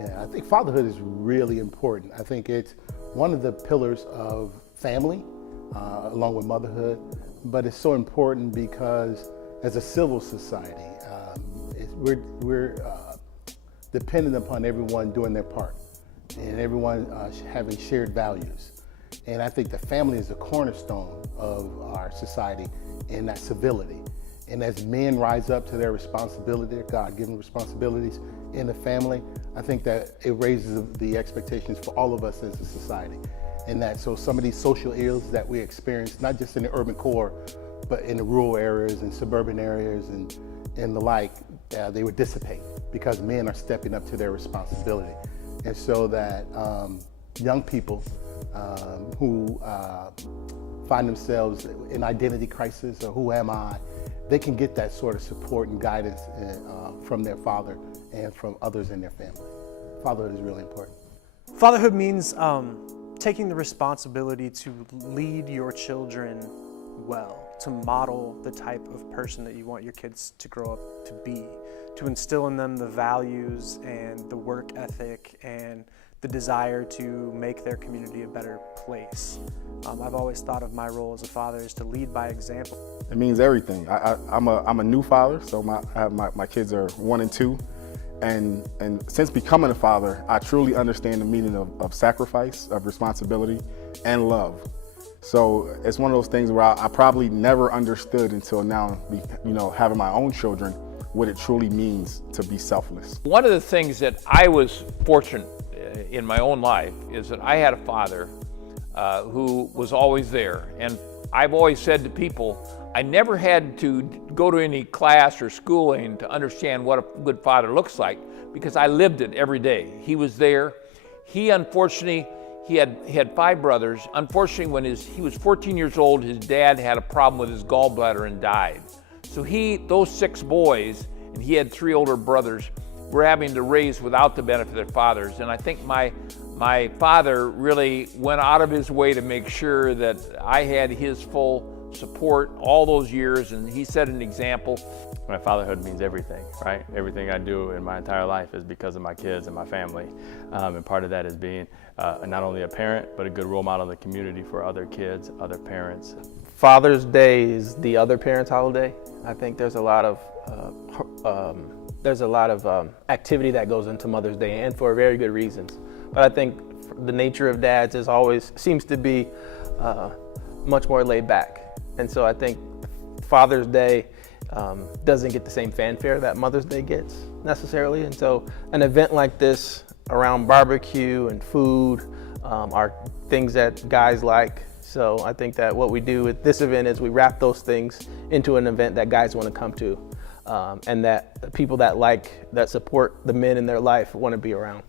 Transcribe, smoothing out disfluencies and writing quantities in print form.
Yeah, I think fatherhood is really important. I think it's one of the pillars of family, along with motherhood, but it's so important because as a civil society, we're dependent upon everyone doing their part and everyone having shared values. And I think the family is the cornerstone of our society in that civility. And as men rise up to their responsibility, their God-given responsibilities in the family, I think that it raises the expectations for all of us as a society. And that so some of these social ills that we experience, not just in the urban core, but in the rural areas and suburban areas and the like, they would dissipate because men are stepping up to their responsibility. And so that young people who find themselves in identity crisis or who am I, they can get that sort of support and guidance from their father and from others in their family. Fatherhood is really important. Fatherhood means taking the responsibility to lead your children well, to model the type of person that you want your kids to grow up to be, to instill in them the values and the work ethic and the desire to make their community a better place. I've always thought of my role as a father is to lead by example. It means everything. I'm a new father, so my kids are 1 and 2. And since becoming a father, I truly understand the meaning of sacrifice, of responsibility, and love. So it's one of those things where I probably never understood until now, having my own children, what it truly means to be selfless. One of the things that I was fortunate in my own life is that I had a father who was always there. And I've always said to people, I never had to go to any class or schooling to understand what a good father looks like because I lived it every day. He was there. He unfortunately, he had 5 brothers. Unfortunately, when he was 14 years old, his dad had a problem with his gallbladder and died. So those 6 boys, and he had 3 older brothers, were having to raise without the benefit of their fathers. And I think my father really went out of his way to make sure that I had his full support all those years, and he set an example. My fatherhood means everything, right? Everything I do in my entire life is because of my kids and my family. And part of that is being not only a parent, but a good role model in the community for other kids, other parents. Father's Day is the other parent's holiday. I think there's a lot of activity that goes into Mother's Day, and for very good reasons. But I think the nature of dads seems to be much more laid back. And so I think Father's Day doesn't get the same fanfare that Mother's Day gets necessarily. And so an event like this around barbecue and food are things that guys like. So I think that what we do with this event is we wrap those things into an event that guys want to come to, and that people that support the men in their life want to be around.